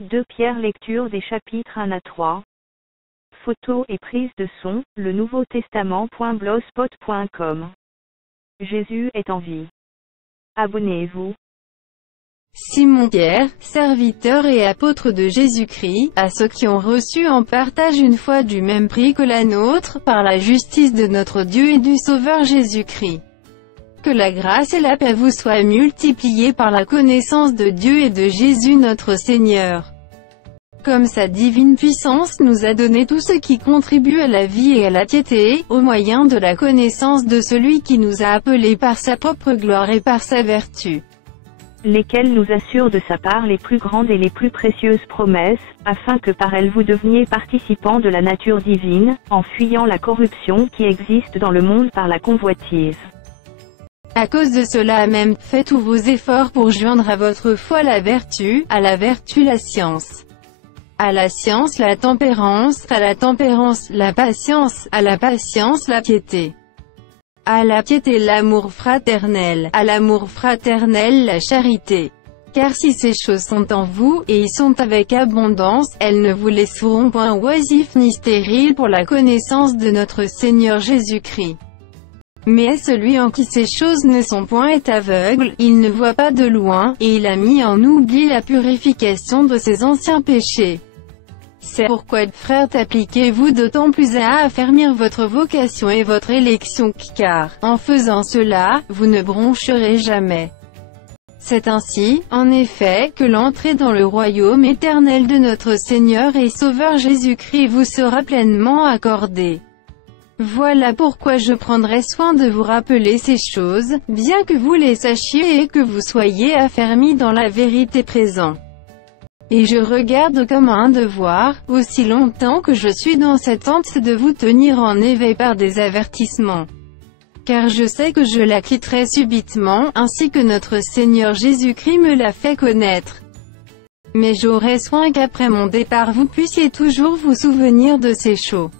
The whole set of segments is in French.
2 Pierre. Lecture des chapitres 1 à 3. Photos et prise de son, le Nouveau Testament.blogspot.com. Jésus est en vie. Abonnez-vous. Simon-Pierre, serviteur et apôtre de Jésus-Christ, à ceux qui ont reçu en partage une foi du même prix que la nôtre, par la justice de notre Dieu et du Sauveur Jésus-Christ. Que la grâce et la paix vous soient multipliées par la connaissance de Dieu et de Jésus notre Seigneur. Comme sa divine puissance nous a donné tout ce qui contribue à la vie et à la piété, au moyen de la connaissance de celui qui nous a appelés par sa propre gloire et par sa vertu. Lesquels nous assurent de sa part les plus grandes et les plus précieuses promesses, afin que par elles vous deveniez participants de la nature divine, en fuyant la corruption qui existe dans le monde par la convoitise. À cause de cela même, faites tous vos efforts pour joindre à votre foi la vertu, à la vertu la science, à la science la tempérance, à la tempérance la patience, à la patience la piété, à la piété l'amour fraternel, à l'amour fraternel la charité. Car si ces choses sont en vous, et y sont avec abondance, elles ne vous laisseront point oisifs ni stériles pour la connaissance de notre Seigneur Jésus-Christ. Mais celui en qui ces choses ne sont point est aveugle, il ne voit pas de loin, et il a mis en oubli la purification de ses anciens péchés. C'est pourquoi, frères, appliquez-vous d'autant plus à affermir votre vocation et votre élection, car, en faisant cela, vous ne broncherez jamais. C'est ainsi, en effet, que l'entrée dans le royaume éternel de notre Seigneur et Sauveur Jésus-Christ vous sera pleinement accordée. Voilà pourquoi je prendrai soin de vous rappeler ces choses, bien que vous les sachiez et que vous soyez affermis dans la vérité présente. Et je regarde comme un devoir, aussi longtemps que je suis dans cette tente, de vous tenir en éveil par des avertissements. Car je sais que je la quitterai subitement, ainsi que notre Seigneur Jésus-Christ me l'a fait connaître. Mais j'aurai soin qu'après mon départ vous puissiez toujours vous souvenir de ces choses.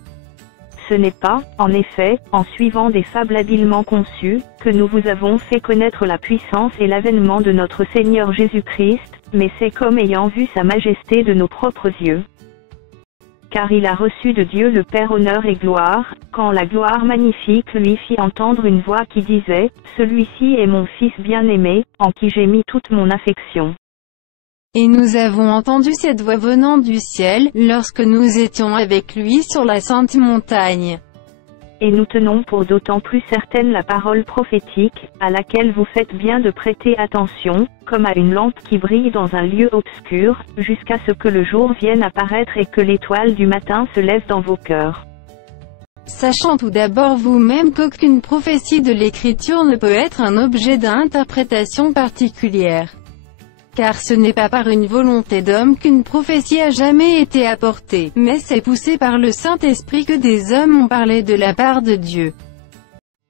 Ce n'est pas, en effet, en suivant des fables habilement conçues, que nous vous avons fait connaître la puissance et l'avènement de notre Seigneur Jésus-Christ, mais c'est comme ayant vu sa majesté de nos propres yeux. Car il a reçu de Dieu le Père honneur et gloire, quand la gloire magnifique lui fit entendre une voix qui disait, « Celui-ci est mon Fils bien-aimé, en qui j'ai mis toute mon affection. » Et nous avons entendu cette voix venant du ciel, lorsque nous étions avec lui sur la sainte montagne. Et nous tenons pour d'autant plus certaine la parole prophétique, à laquelle vous faites bien de prêter attention, comme à une lampe qui brille dans un lieu obscur, jusqu'à ce que le jour vienne apparaître et que l'étoile du matin se lève dans vos cœurs. Sachant tout d'abord vous-même qu'aucune prophétie de l'Écriture ne peut être un objet d'interprétation particulière. Car ce n'est pas par une volonté d'homme qu'une prophétie a jamais été apportée, mais c'est poussé par le Saint-Esprit que des hommes ont parlé de la part de Dieu.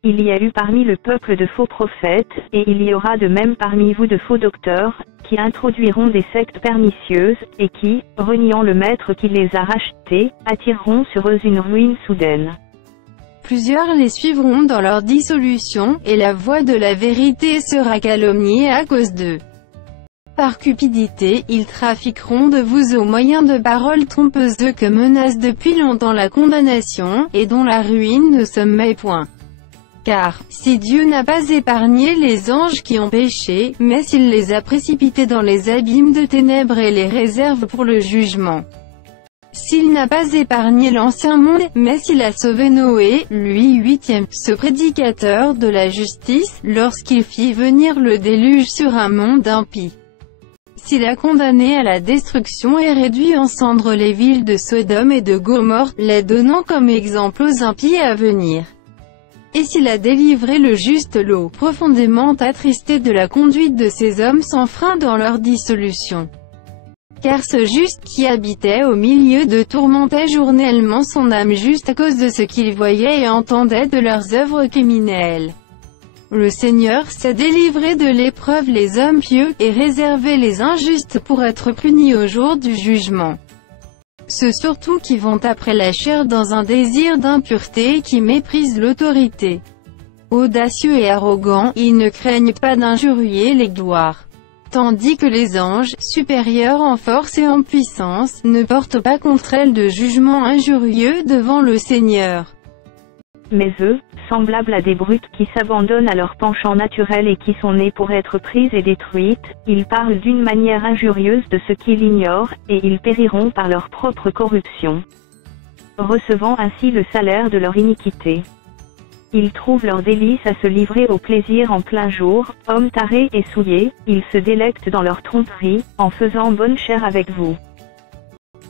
Il y a eu parmi le peuple de faux prophètes, et il y aura de même parmi vous de faux docteurs, qui introduiront des sectes pernicieuses, et qui, reniant le Maître qui les a rachetés, attireront sur eux une ruine soudaine. Plusieurs les suivront dans leur dissolution, et la voix de la vérité sera calomniée à cause d'eux. Par cupidité, ils trafiqueront de vous au moyen de paroles trompeuses que menace depuis longtemps la condamnation, et dont la ruine ne sommeille point. Car, si Dieu n'a pas épargné les anges qui ont péché, mais s'il les a précipités dans les abîmes de ténèbres et les réserve pour le jugement. S'il n'a pas épargné l'ancien monde, mais s'il a sauvé Noé, lui huitième, ce prédicateur de la justice, lorsqu'il fit venir le déluge sur un monde impie. S'il a condamné à la destruction et réduit en cendres les villes de Sodome et de Gomorrhe, les donnant comme exemple aux impies à venir. Et s'il a délivré le juste Lot, profondément attristé de la conduite de ces hommes sans frein dans leur dissolution. Car ce juste qui habitait au milieu d'eux tourmentait journellement son âme juste à cause de ce qu'il voyait et entendait de leurs œuvres criminelles. Le Seigneur sait délivrer de l'épreuve les hommes pieux, et réserver les injustes pour être punis au jour du jugement. Ceux surtout qui vont après la chair dans un désir d'impureté et qui méprisent l'autorité. Audacieux et arrogants, ils ne craignent pas d'injurier les gloires. tandis que les anges, supérieurs en force et en puissance, ne portent pas contre elles de jugement injurieux devant le Seigneur. Mais eux, semblables à des brutes qui s'abandonnent à leur penchant naturel et qui sont nées pour être prises et détruites, ils parlent d'une manière injurieuse de ceux qui l'ignorent, et ils périront par leur propre corruption, recevant ainsi le salaire de leur iniquité. Ils trouvent leur délice à se livrer au plaisir en plein jour, hommes tarés et souillés, ils se délectent dans leur tromperie, en faisant bonne chère avec vous.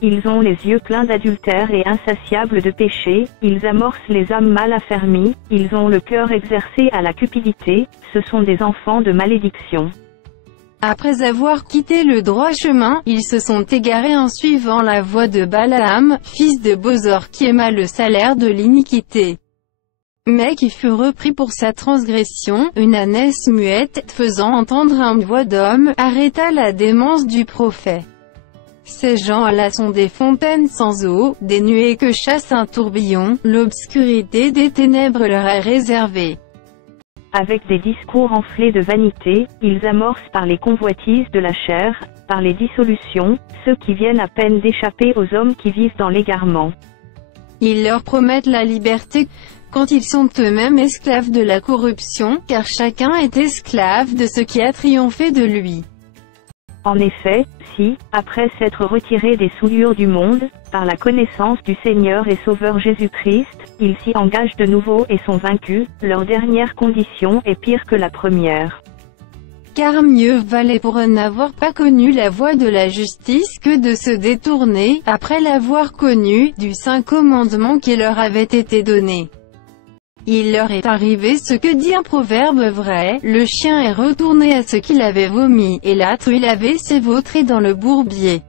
Ils ont les yeux pleins d'adultère et insatiables de péché, ils amorcent les âmes mal affermies, ils ont le cœur exercé à la cupidité, ce sont des enfants de malédiction. Après avoir quitté le droit chemin, ils se sont égarés en suivant la voie de Balaam, fils de Bosor qui aima le salaire de l'iniquité, mais qui fut repris pour sa transgression. Une ânesse muette, faisant entendre une voix d'homme, arrêta la démence du prophète. Ces gens-là sont des fontaines sans eau, des nuées que chasse un tourbillon, l'obscurité des ténèbres leur est réservée. Avec des discours enflés de vanité, ils amorcent par les convoitises de la chair, par les dissolutions, ceux qui viennent à peine d'échapper aux hommes qui vivent dans l'égarement. Ils leur promettent la liberté, quand ils sont eux-mêmes esclaves de la corruption, car chacun est esclave de ce qui a triomphé de lui. En effet, si, après s'être retirés des souillures du monde, par la connaissance du Seigneur et Sauveur Jésus-Christ, ils s'y engagent de nouveau et sont vaincus, leur dernière condition est pire que la première. Car mieux valait pour eux n'avoir pas connu la voie de la justice que de se détourner, après l'avoir connu, du saint commandement qui leur avait été donné. Il leur est arrivé ce que dit un proverbe vrai, le chien est retourné à ce qu'il avait vomi, et la truie l'avait s'évautré dans le bourbier.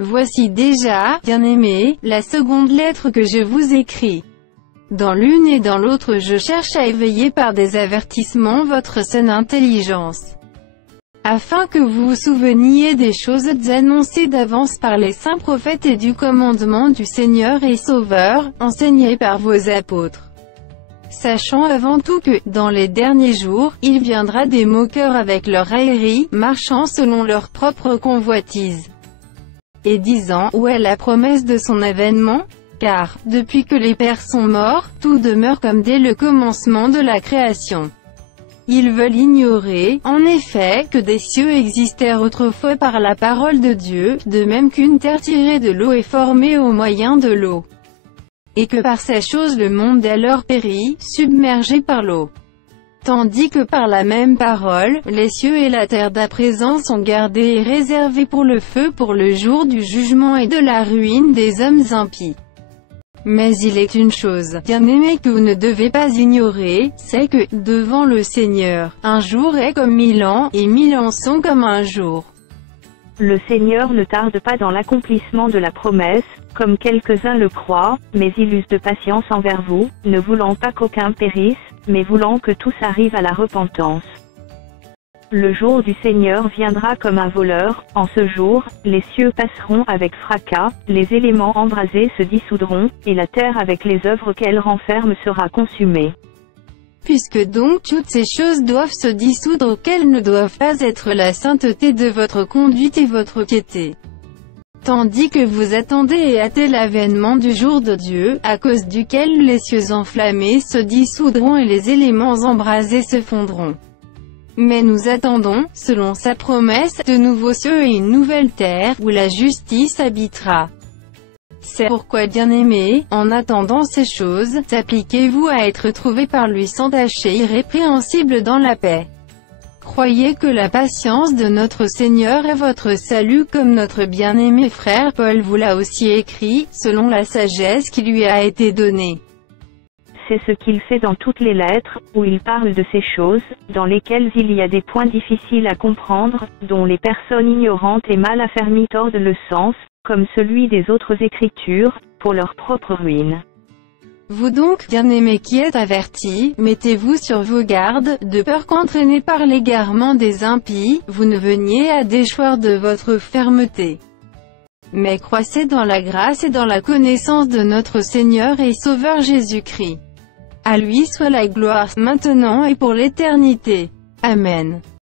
Voici déjà, bien-aimés, la seconde lettre que je vous écris. Dans l'une et dans l'autre je cherche à éveiller par des avertissements votre saine intelligence, afin que vous vous souveniez des choses annoncées d'avance par les saints prophètes et du commandement du Seigneur et Sauveur, enseigné par vos apôtres. Sachant avant tout que, dans les derniers jours, il viendra des moqueurs avec leur raillerie, marchant selon leur propre convoitise, et disant, où est la promesse de son avènement? Car, depuis que les pères sont morts, tout demeure comme dès le commencement de la création. Ils veulent ignorer, en effet, que des cieux existèrent autrefois par la parole de Dieu, de même qu'une terre tirée de l'eau est formée au moyen de l'eau, et que par ces choses le monde est alors péri, submergé par l'eau. Tandis que par la même parole, les cieux et la terre d'à présent sont gardés et réservés pour le feu pour le jour du jugement et de la ruine des hommes impies. Mais il est une chose, bien-aimés, que vous ne devez pas ignorer, c'est que, devant le Seigneur, un jour est comme 1000 ans, et 1000 ans sont comme un jour. Le Seigneur ne tarde pas dans l'accomplissement de la promesse, comme quelques-uns le croient, mais il use de patience envers vous, ne voulant pas qu'aucun périsse, mais voulant que tous arrivent à la repentance. Le jour du Seigneur viendra comme un voleur, en ce jour, les cieux passeront avec fracas, les éléments embrasés se dissoudront, et la terre avec les œuvres qu'elle renferme sera consumée. Puisque donc toutes ces choses doivent se dissoudre, quelles ne doivent pas être la sainteté de votre conduite et votre piété. Tandis que vous attendez et hâtez l'avènement du jour de Dieu, à cause duquel les cieux enflammés se dissoudront et les éléments embrasés se fondront. Mais nous attendons, selon sa promesse, de nouveaux cieux et une nouvelle terre, où la justice habitera. C'est pourquoi, bien-aimés, en attendant ces choses, appliquez-vous à être trouvés par lui sans tache et irrépréhensibles dans la paix. Croyez que la patience de notre Seigneur est votre salut, comme notre bien-aimé frère Paul vous l'a aussi écrit, selon la sagesse qui lui a été donnée. C'est ce qu'il fait dans toutes les lettres, où il parle de ces choses, dans lesquelles il y a des points difficiles à comprendre, dont les personnes ignorantes et mal affermies tordent le sens, comme celui des autres Écritures, pour leur propre ruine. Vous donc, bien-aimés qui êtes avertis, mettez-vous sur vos gardes, de peur qu'entraînés par l'égarement des impies, vous ne veniez à déchoir de votre fermeté. Mais croissez dans la grâce et dans la connaissance de notre Seigneur et Sauveur Jésus-Christ. À lui soit la gloire, maintenant et pour l'éternité. Amen.